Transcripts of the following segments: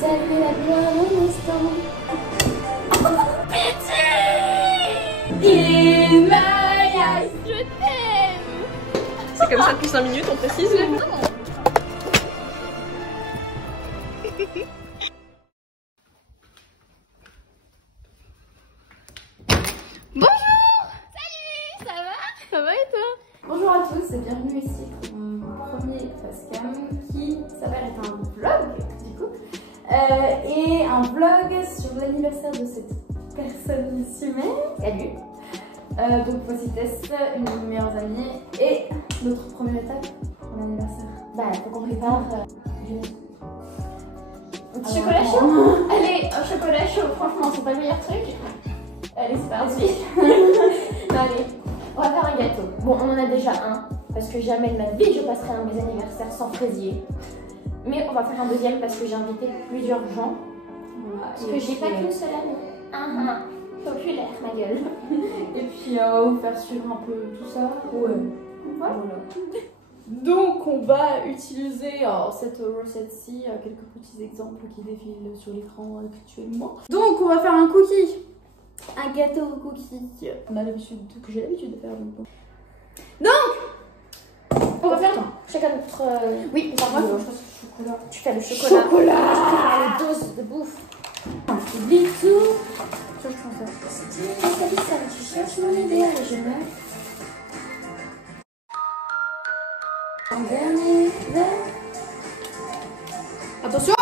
Salut la vie à mon instant. Il me je t'aime. C'est comme ça depuis 5 minutes, on précise. Bonjour. Salut, ça va? Ça va et toi? Bonjour à tous et bienvenue ici pour mon premier facecam qui s'avère être un vlog du coup. Et un vlog sur l'anniversaire de cette personne ici même. Salut. Donc voici Tess, une de mes meilleures amies et notre première étape pour l'anniversaire. Bah faut qu'on prépare un petit chocolat chaud. Allez, un chocolat chaud, franchement c'est pas le meilleur truc. Allez c'est parti. Non, allez, on va faire un gâteau. Bon on en a déjà un, parce que jamais de ma vie je passerai un de mes anniversaires sans fraisier. Mais on va faire un deuxième parce que j'ai invité plusieurs gens. Parce que j'ai pas qu'une seule amie. Populaire, ma gueule. Et puis on va vous faire suivre un peu tout ça. Ouais. Voilà. Donc on va utiliser cette recette-ci, quelques petits exemples qui défilent sur l'écran actuellement. Donc on va faire un cookie. Un gâteau au cookie. On a l'habitude, que j'ai l'habitude de faire donc on va faire chacun notre... Oui, par moi, je fasse le chocolat. Tu fais le chocolat. Chocolat. Je prépare les doses de bouffe. J'oublie tout. Je prends ça. Tu cherches mon idéal et je meurs. Un dernier verre. Attention.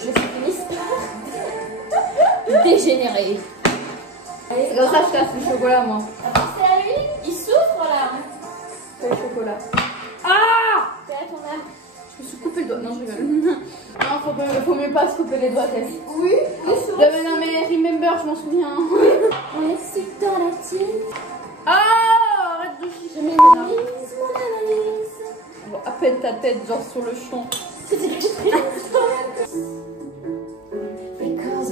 Je finisse. Dégénéré. C'est comme ça que je casse le chocolat, moi. Pensez à lui. Il souffre là. C'est le chocolat. Ah! C'est à ton âme. Je me suis coupé le doigt. Non, je rigole. Non, faut mieux pas se couper les doigts, Tess. Oui, non, mais remember, je m'en souviens. On est dans la team. Ah! Arrête de chier. Je m'analyse, mon analyse. Bon, appelle ta tête, genre sur le champ.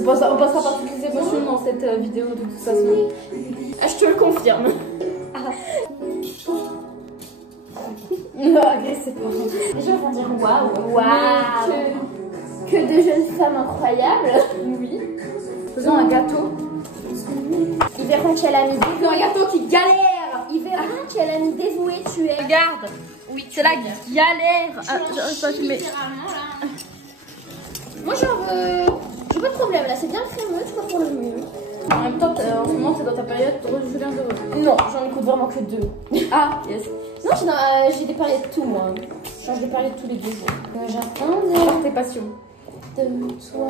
On passera par toutes les émotions dans cette vidéo de toute façon. Ah, je te le confirme. Non, agressez pas. Les gens vont dire waouh, waouh. Que de jeunes femmes incroyables. Oui. Faisons un gâteau. Ils verront quelle amie. Faisons un gâteau qui galère. Ils verront quelle amie dévouée tu es. Regarde. Oui, c'est la galère. Moi genre j'ai pas de problème là, c'est bien crémeux, tu vois pour le mieux. En même temps, en ce moment, c'est dans ta période de Julien Doré. Non, j'en écoute vraiment que 2. Ah, yes. Non, j'ai des périodes de tout, moi. Je change de période tous les 2 jours. J'attends Par tes passions. de toi.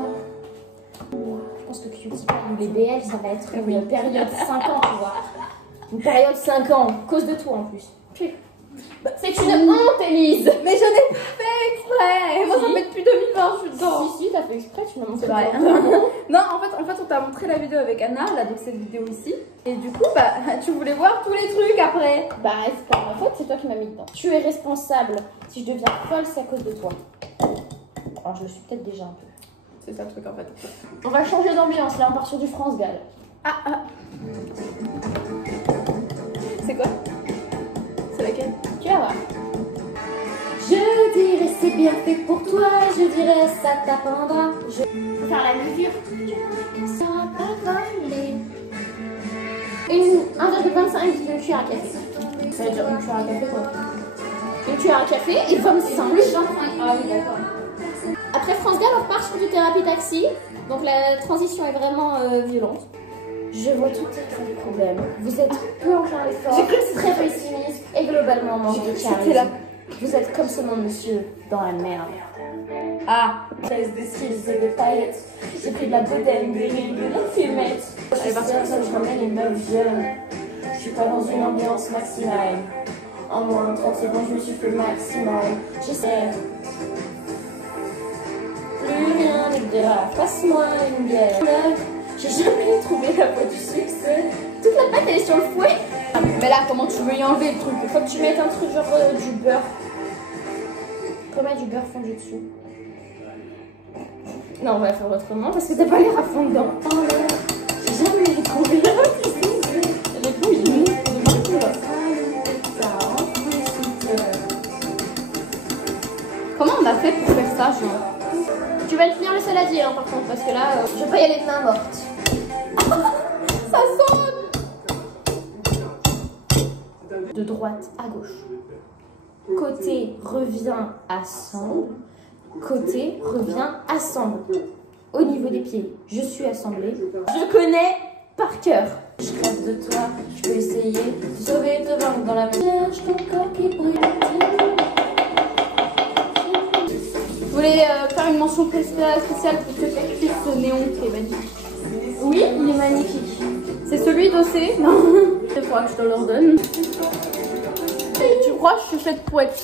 Je pense que Cutie ou les BL, ça va être une période 5 ans, tu vois. Une période 5 ans, cause de toi en plus. Bah, c'est une honte, Elise. Mais je n'ai pas fait exprès. Moi, ça fait depuis 2020, je suis dedans. Si, t'as fait exprès, tu m'as montré. Non, en fait, on t'a montré la vidéo avec Anna, là, donc cette vidéo ici. Et du coup, bah, tu voulais voir tous les trucs après. Bah, c'est pas ma faute, c'est toi qui m'as mis dedans. Tu es responsable. Si je deviens folle, c'est à cause de toi. Alors, je le suis peut-être déjà un peu. C'est ça le truc en fait. On va changer d'ambiance, là, on part sur du France Gall. C'est quoi? C'est laquelle? Tu vas voir. Je dirais c'est bien fait pour toi, je dirais ça t'apprendra. Je vais faire la mesure. Ça va pas voler. 1,25 d'une cuillère à café. Ça veut dire une cuillère à café quoi? Une cuillère à café et 25. Plus 25. Ah oui d'accord. Après France Gall, on repart sur du thérapie taxi. Donc la transition est vraiment violente. Je vois tout à fait le problème. Vous êtes peu enclin à l'effort, très pessimiste et globalement manque de charisme. Vous êtes comme ce monde, monsieur, dans la merde. Ah, laisse des cils et des paillettes. J'ai pris de la bodème, des rides, de la filmette. Je ramène une meuf jeune. Je suis pas dans une ambiance maximale. En moins de 30 secondes, je me suis fait maximum. J'essaie. Plus rien n'est grave. Passe-moi une bière. J'ai jamais trouvé la voie du succès. Toute la pâte elle est sur le fouet. Mais là comment tu veux y enlever le truc? Il faut que tu mettes un truc genre du beurre. Faut mettre du beurre fondu dessus. Non on va faire autrement parce que t'as pas l'air à fond dedans. J'ai jamais trouvé la voie du succès. Les bouillies. Comment on a fait pour faire ça genre? Tu vas le finir le saladier hein, par contre, parce que là, je vais pas y aller de main morte. Ça sonne. De droite à gauche. Côté revient assemble. Côté revient assemble. Au niveau des pieds, je suis assemblée. Je connais par cœur. Je rêve de toi, je peux essayer de sauver, te vaincre dans la mer. Je ton corps qui brûle. Je voulais faire une mention spéciale pour ce cactus néon qui est magnifique. Oui, il est magnifique. C'est celui d'Ossé? Non. Il faudra que je te le redonne. Et tu crois que je suis faite pour être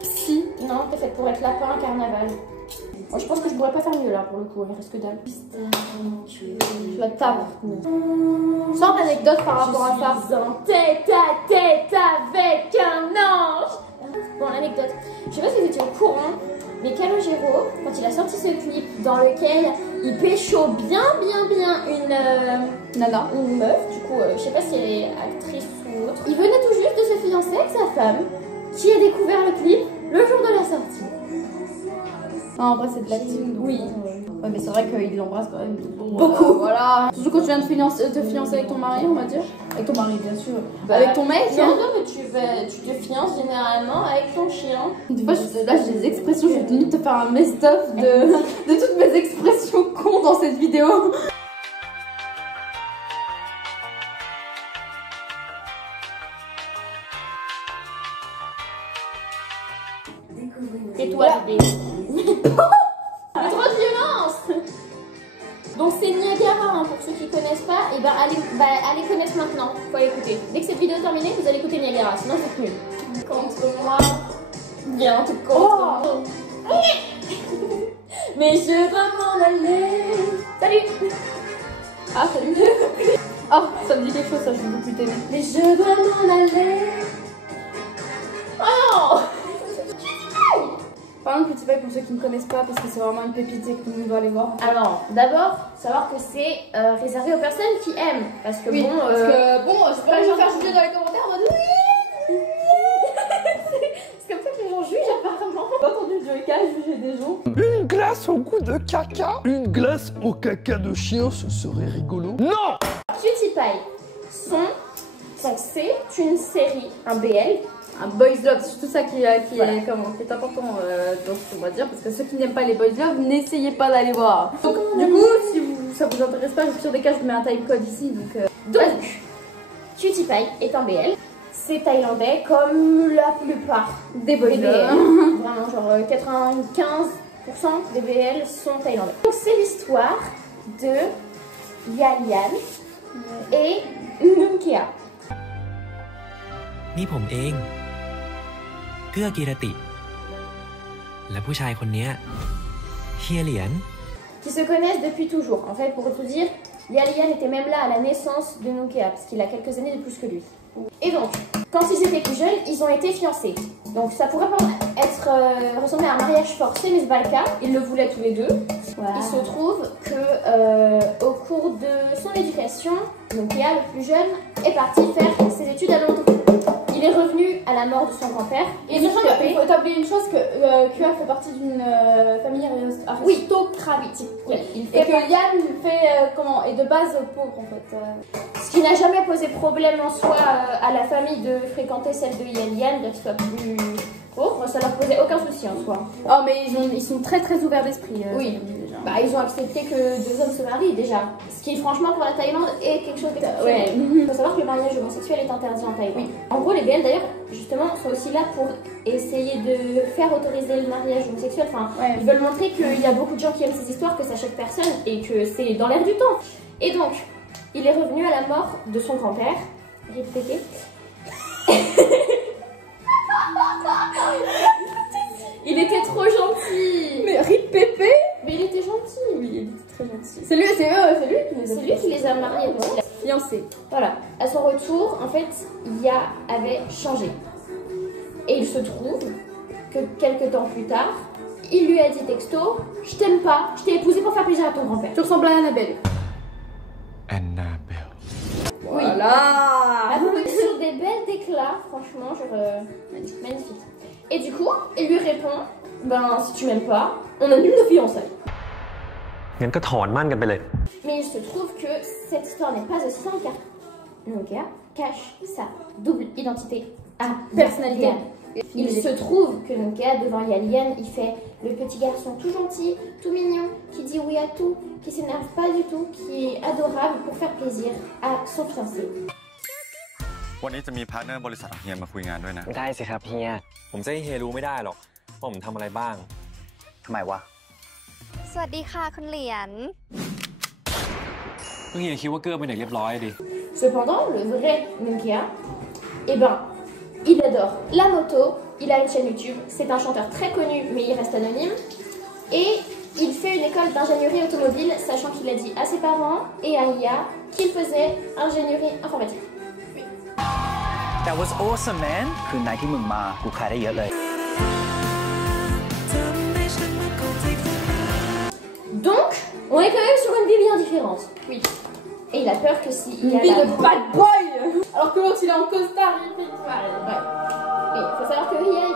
psy? Non, t'es faite pour être lapin à carnaval. Moi, je pense que je pourrais pas faire mieux là pour le coup, il reste que dalle. Je la tape. Sans anecdote par rapport à ça. Je suis en tête à tête avec un ange. Bon, l'anecdote. Je sais pas si vous étiez au courant, mais Calogero, quand il a sorti ce clip dans lequel il pécho bien une meuf, du coup, je sais pas si elle est actrice ou autre, il venait tout juste de se fiancer avec sa femme, qui a découvert le clip le jour de la sortie. Non, en vrai, c'est de l'acting. Oui. Ouais, mais c'est vrai qu'il l'embrasse quand même beaucoup. Voilà. Surtout quand tu viens de te fiancer avec ton mari, on va dire. Avec ton mari, bien sûr. Bah, avec ton mec. Non, mais tu te fiances généralement avec ton chien. Des fois, là, j'ai des expressions. J'ai tenu de te faire un best-of de toutes mes expressions cons dans cette vidéo. Et toi, bébé. Mais trop de violence. Donc c'est Niagara, hein, pour ceux qui connaissent pas, et allez connaître maintenant, faut aller écouter. Dès que cette vidéo est terminée, vous allez écouter Niagara, sinon c'est nul. Contre moi, viens tout contre moi. Mais je dois m'en aller. Salut. Ah, salut. Oh, ça me dit quelque chose, ça, je veux beaucoup t'aimer. Mais je dois m'en aller. Oh. Parlons de Petit Paille pour ceux qui ne connaissent pas, parce que c'est vraiment une pépite et que tout le monde doit aller voir. Alors, d'abord, savoir que c'est réservé aux personnes qui aiment. Parce que oui, bon, c'est pas genre faire juger dans les commentaires en mode oui. C'est comme ça que les gens jugent apparemment. J'ai pas entendu Joyka juger des gens. Une glace au goût de caca? Une glace au caca de chien, ce serait rigolo. Non! Cutie Pie donc c'est une série, un BL. Un boys love, c'est tout ça qui est important donc on va dire, parce que ceux qui n'aiment pas les boys love, n'essayez pas d'aller voir. Donc du coup, si ça vous intéresse pas, sur des cas je vous mets un timecode ici, donc Cutie Pie est un BL. C'est thaïlandais comme la plupart des boys love. Vraiment genre 95% des BL sont thaïlandais. Donc c'est l'histoire de Yalian et Nunkea. นี่ผมเองเกื้อกีรติและผู้ชายคนนี้เฮียเหรียญ qui se connaissent depuis toujours. En fait, pour tout dire, Yalian était même là à la naissance de Nunkea, parce qu'il a quelques années de plus que lui. Et donc, quand ils étaient plus jeunes, ils ont été fiancés. Donc ça pourrait ressembler à un mariage forcé, mais c'est pas le cas. Ils le voulaient tous les deux. Wow. Il se trouve que au cours de son éducation, Nunkea, le plus jeune, est parti faire ses études à Londres. Il est revenu à la mort de son grand-père. Et sachant qu'il faut oublier une chose, que Kua fait partie d'une famille aristocratique. Oui. Et que Yann est de base pauvre en fait. Ce qui n'a jamais posé problème en soi à la famille de fréquenter celle de Yalian, qu'elle soit plus pauvre, ça leur posait aucun souci en soi. Oh mais ils sont très ouverts d'esprit. Oui. Bah, ils ont accepté que deux hommes se marient déjà. Ce qui franchement pour la Thaïlande est quelque chose d'exceptionnel. Il faut savoir que le mariage homosexuel est interdit en Thaïlande. Oui. En gros les BL d'ailleurs justement sont aussi là pour essayer de faire autoriser le mariage homosexuel. Enfin, ils veulent montrer qu'il y a beaucoup de gens qui aiment ces histoires, que ça choque personne et que c'est dans l'air du temps. Et donc, il est revenu à la mort de son grand-père. Répétez. Il était trop gentil. Mais Rip Pépé. Mais il était gentil. Oui, il était très gentil. C'est lui qui les a mariés. Fiancés. Voilà. À son retour, en fait, Ya avait changé. Et il se trouve que quelques temps plus tard, il lui a dit texto, je t'aime pas, je t'ai épousé pour faire plaisir à ton grand-père. Tu ressembles à Annabelle. Annabelle. Voilà. Sur des belles déclats, franchement, genre magnifique. Et du coup, il lui répond, ben si tu m'aimes pas, on annule nos fiançailles. งั้นก็ถอนมั่นกันไปเลย Mais il se trouve que cette histoire n'est pas aussi simple car Nongea cache sa double identité à Personnalité. Il se trouve que Nongea, devant Yalian, il fait le petit garçon tout gentil, tout mignon, qui dit oui à tout, qui s'énerve pas du tout, qui est adorable pour faire plaisir à son fiancé. วันนี้จะมีพาร์ทเนอร์บริษัทของเฮียมาคุยงานด้วยนะ ได้สิครับเฮีย ผมจะให้เฮียรู้ไม่ได้หรอกว่าผมทำอะไรบ้าง ทำไมวะ สวัสดีค่ะคุณเหรียญ ก็เฮียคิดว่าเกื้อเป็นเด็กเรียบร้อยดิ Cependant, le vrai Nongea, eh ben, il adore la moto, il a une chaîne YouTube, c'est un chanteur très connu mais il reste anonyme, et il fait une école d'ingénierie automobile, sachant qu'il a dit à ses parents et à Ia qu'il faisait ingénierie informatique. That was awesome man คืนไหนที่มึงมากูขายได้เยอะเลย Donc, on est quand même sur une vie bien différente. Oui. Et il a peur que si il Une a vie la... de bad boy. Alors que l'autre il est en costard. Ouais. Oui, il faut savoir que Ria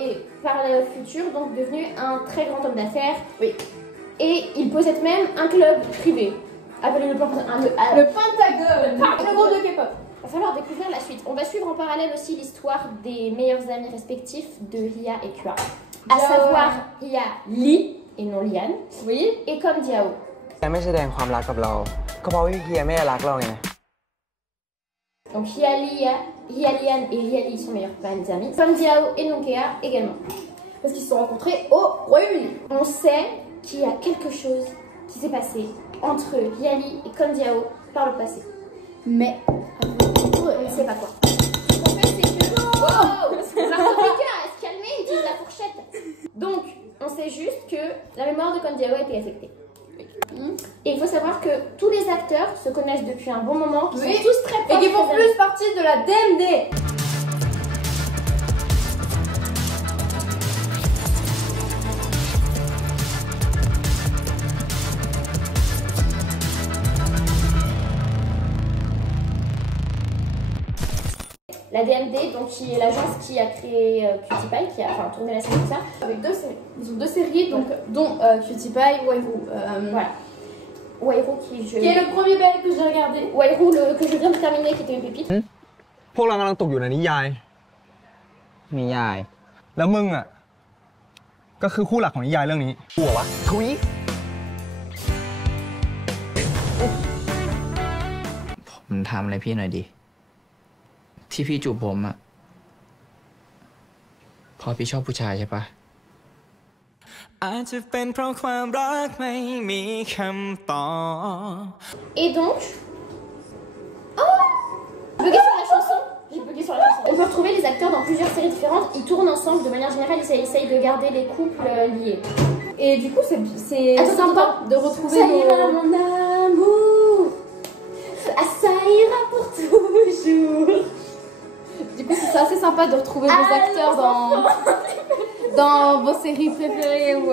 est par le futur donc devenu un très grand homme d'affaires. Oui. Et il possède même un club privé. Appelé le Pentagone. Le groupe de K-pop. Il va falloir découvrir la suite. On va suivre en parallèle aussi l'histoire des meilleurs amis respectifs de Ria et Kua. À savoir Ria Li et non Lian. Oui. Et comme Diao. แต่ไม่แสดงความรักกับเราก็เพราะว่าเฮียไม่รักเราไง Donc Ria Lian et Ria Li sont meilleurs amis. Comme Diao et Nongea également. Parce qu'ils se sont rencontrés au Royaume-Uni. On sait qu'il y a quelque chose qui s'est passé entre Ria Li et Comme Diao par le passé. Mais on ne sait pas quoi. Ce qu'on fait, c'est que... Wow, Martin à se calmer, il utilise la fourchette. Donc, on sait juste que la mémoire de Comme Diao a été affectée. Et il faut savoir que tous les acteurs se connaissent depuis un bon moment, qui sont tous très proches. Et qui font plus partie de la DMD. La DMD, donc qui est l'agence qui a créé Cutie Pie, qui a tourné la série tout ça. Avec deux séries. Ils ont deux séries, donc, dont Cutie Pie, Wairu. Voilà. Wairu qui est le premier bel que j'ai regardé. Wairu que je viens de terminer, qui était une pépite. พวกเรากำลังตกอยู่ในนิยายแล้วมึงอ่ะก็คือคู่หลักของนิยายเรื่องนี้หัววะทุยผมทำอะไรพี่หน่อยดิที่พี่จูบผมอ่ะพอพี่ชอบผู้ชายใช่ปะอาจจะเป็นเพราะความรักไม่มีคำตอบ Et donc... Oh, j'ai bugué sur la chanson. On peut retrouver les acteurs dans plusieurs séries différentes. Ils tournent ensemble. De manière générale, ils essayent de garder les couples liés. Et du coup, c'est sympa de retrouver ça ira, mon amour. Ça ira pour toujours. Du coup, c'est assez sympa de retrouver vos acteurs dans vos séries préférées ou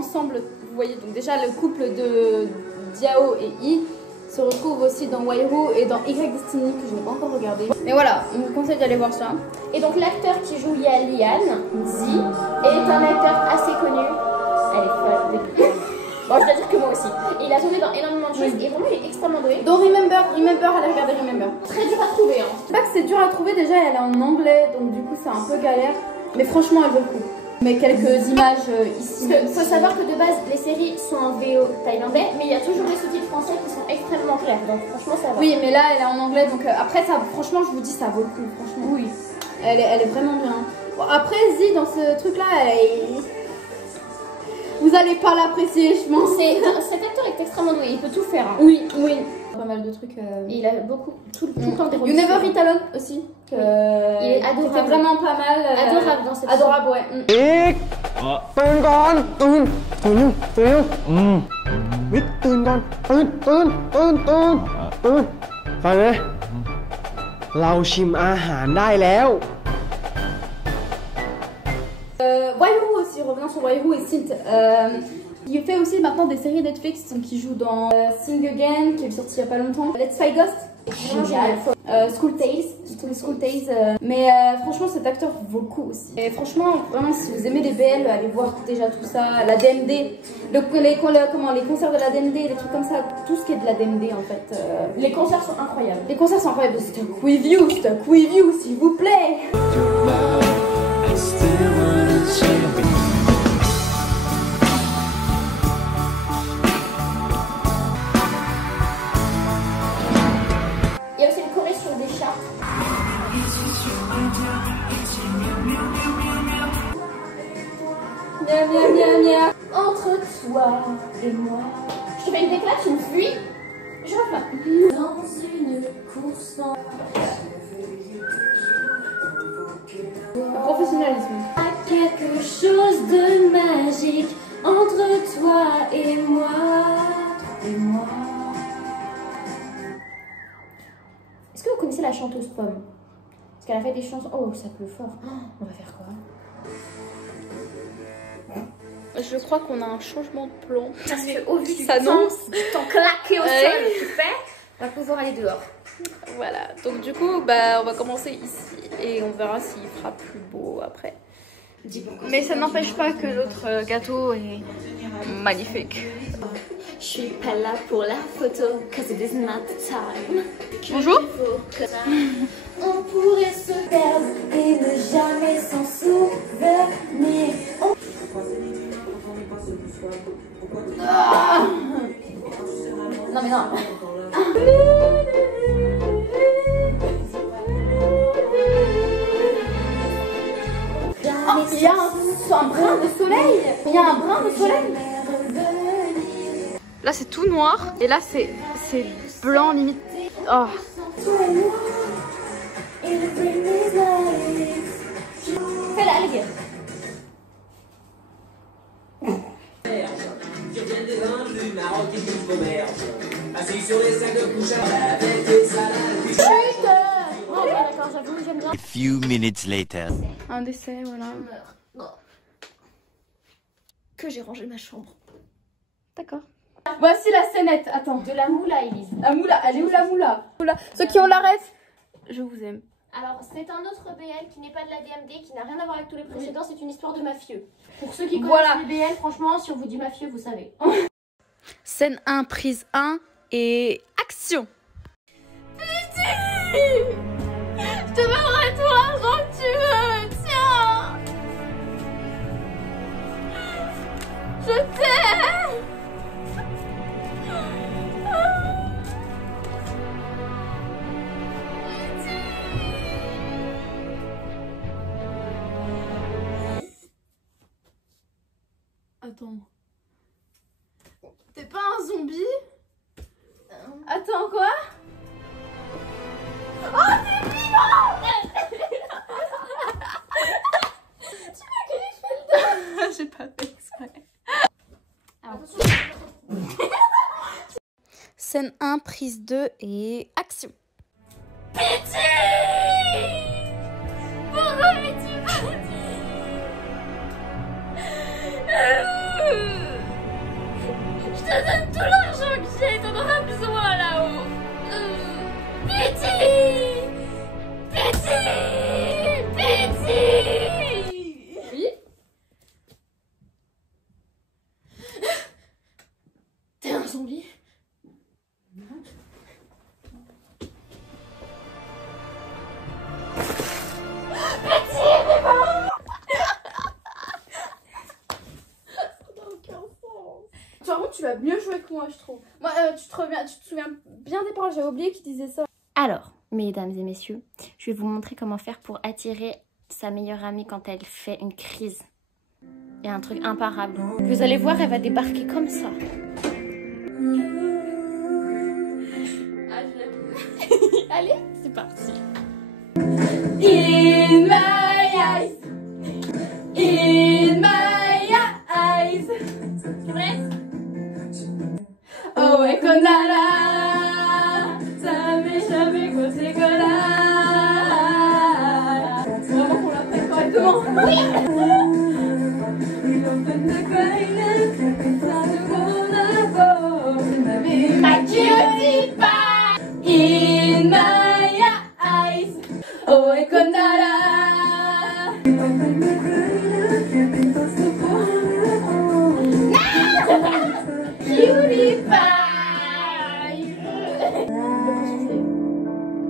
ensemble. Vous voyez, donc déjà le couple de Diao et I se retrouve aussi dans Wairu et dans Y Destiny que je n'ai pas encore regardé. Mais voilà, on vous conseille d'aller voir ça. Et donc l'acteur qui joue Lian, Zi, est un acteur assez connu. Elle est folle. Bon, je dois dire que moi aussi. Et il a tourné dans énormément de choses et vraiment il est extrêmement doué. Donc Remember, allez regarder Remember. Très dur à trouver. Hein. C'est pas que c'est dur à trouver, déjà elle est en anglais, donc du coup c'est un peu galère. Mais franchement, elle vaut le coup. Mais quelques images ici. Il faut savoir que de base, les séries sont en VO thaïlandais, mais il y a toujours les sous-titres français qui sont extrêmement clairs. Donc franchement, ça va. Oui, mais là, elle est en anglais, donc après, ça, franchement, je vous dis, ça vaut le coup. Franchement, oui. Elle est vraiment bien. Bon, après, Zi, dans ce truc-là, vous allez pas l'apprécier, je pense. Cet acteur est extrêmement doué, il peut tout faire. Hein. Oui. Pas mal de trucs. Il a beaucoup, tout le temps des rôles. You Never Eat Alone aussi. Il est adorable. C'était vraiment pas mal. Adorable dans cette Adorable, ouais. ตื่นก่อนตื่นวิทตื่นก่อนตื่นฟังเลยเราชิมอาหารได้แล้ว Wairu aussi, revenons sur Wairu et Sint. Il fait aussi maintenant des séries Netflix, donc il joue dans Sing Again, qui est sorti il y a pas longtemps, Let's Fight Ghost, génial. School Tales, mais franchement cet acteur vaut le coup aussi. Et franchement, vraiment si vous aimez les BL, allez voir déjà tout ça, la DMD, les concerts de la DMD, les trucs comme ça, tout ce qui est de la DMD en fait. Les concerts sont incroyables. Les concerts sont incroyables, stock review s'il vous plaît. Il y a aussi une choré sur des chats. Mia mia mia mia. Entre toi et moi. Je te fais une déclate, tu me fuis. Je refais. Dans une course en... Le professionnalisme. Quelque chose de magique entre toi et moi. Est-ce que vous connaissez la chanteuse Pomme? Parce qu'elle a fait des chansons. Oh, ça pleut fort. Oh, on va faire quoi? Je crois qu'on a un changement de plan. Parce qu'au vu du s'annonce, temps claqué au sol, tu fais, on va pouvoir aller dehors. Voilà, donc du coup, bah, on va commencer ici et on verra s'il fera plus beau après. Mais ça n'empêche pas que l'autre gâteau est magnifique. Je suis pas là pour la photo, cause it is not the time. Bonjour. On pourrait se perdre et ne jamais s'en souvenir. Non mais non. Oh, il y a un brin de soleil. Il y a un brin de soleil. Là c'est tout noir et là c'est blanc limite. Oh. Fais l'algue. D'accord, j'avoue, j'aime bien. A few minutes later. Un décès, voilà. Que j'ai rangé ma chambre. D'accord. Voici la scénette. Attends. De la moula, Elise. La moula, elle est où la moula? Ceux qui ont la ref, je vous aime. Alors, c'est un autre BL qui n'est pas de la DMD, qui n'a rien à voir avec tous les précédents, c'est une histoire de mafieux. Pour ceux qui connaissent les BL, franchement, si on vous dit mafieux, vous savez. Scène 1, prise 1 et action. Petit, je te donnerai tout l'argent que tu veux, tiens. Je t'aime. Attends. T'es pas un zombie? Attends, quoi? Oh, t'es vivant! Tu m'as que les cheveux. J'ai pas fait exprès. Scène 1, prise 2 et action. Pitié! Pourquoi m'es-tu parti? Je te donne tout l'argent que j'ai, t'en auras besoin là-haut. Pitié! Pitié! Pitié! Oui? T'es un zombie? Pitié, mes parents! Par contre, tu as mieux joué que moi, je trouve. Moi, tu te souviens bien des paroles, j'avais oublié qu'ils disaient ça. Alors, mesdames et messieurs, je vais vous montrer comment faire pour attirer sa meilleure amie quand elle fait une crise. Il y a un truc imparable. Vous allez voir, elle va débarquer comme ça. Ah, je l'aime. Allez, c'est parti. In my eyes. In my eyes. Oh, et Konara, ça m'échappait quoi c'est Konara. Vraiment qu'on l'a fait correctement. Oui.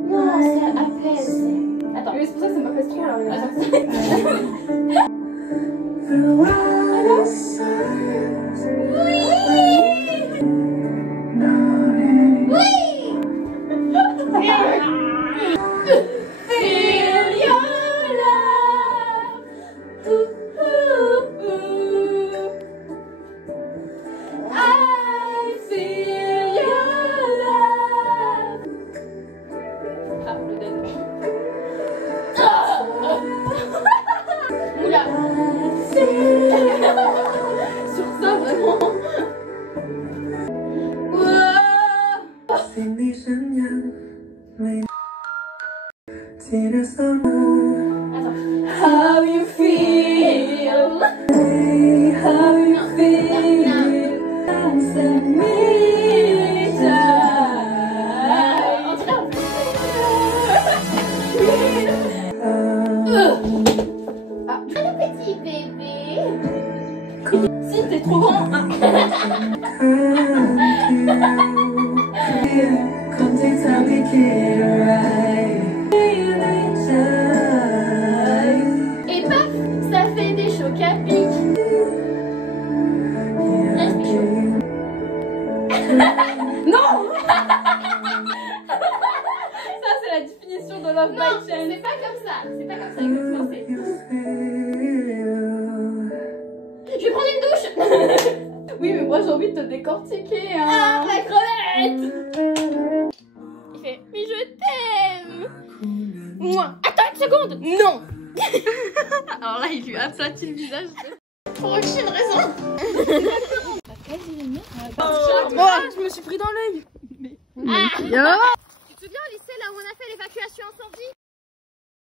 Non, c'est à peine. Attends. Oui, c'est pour ça que ça m'a fait trop là. Sur ça, vraiment. How you feel? How you feel? Send me petit bébé. Si t'es trop grand. Et paf, ça fait des chocs à pic. Non. Ça c'est la définition de Love by Chance. C'est pas comme ça. C'est pas comme ça exactement. Je vais prendre une douche. Oui, mais moi j'ai envie de te décortiquer. Hein. Ah, la crevette. Il fait, mais je t'aime. Moi. Attends une seconde. Non. Alors là, il lui aplatit le visage. Pour aucune raison. Oh, je me suis pris dans l'œil. Ah.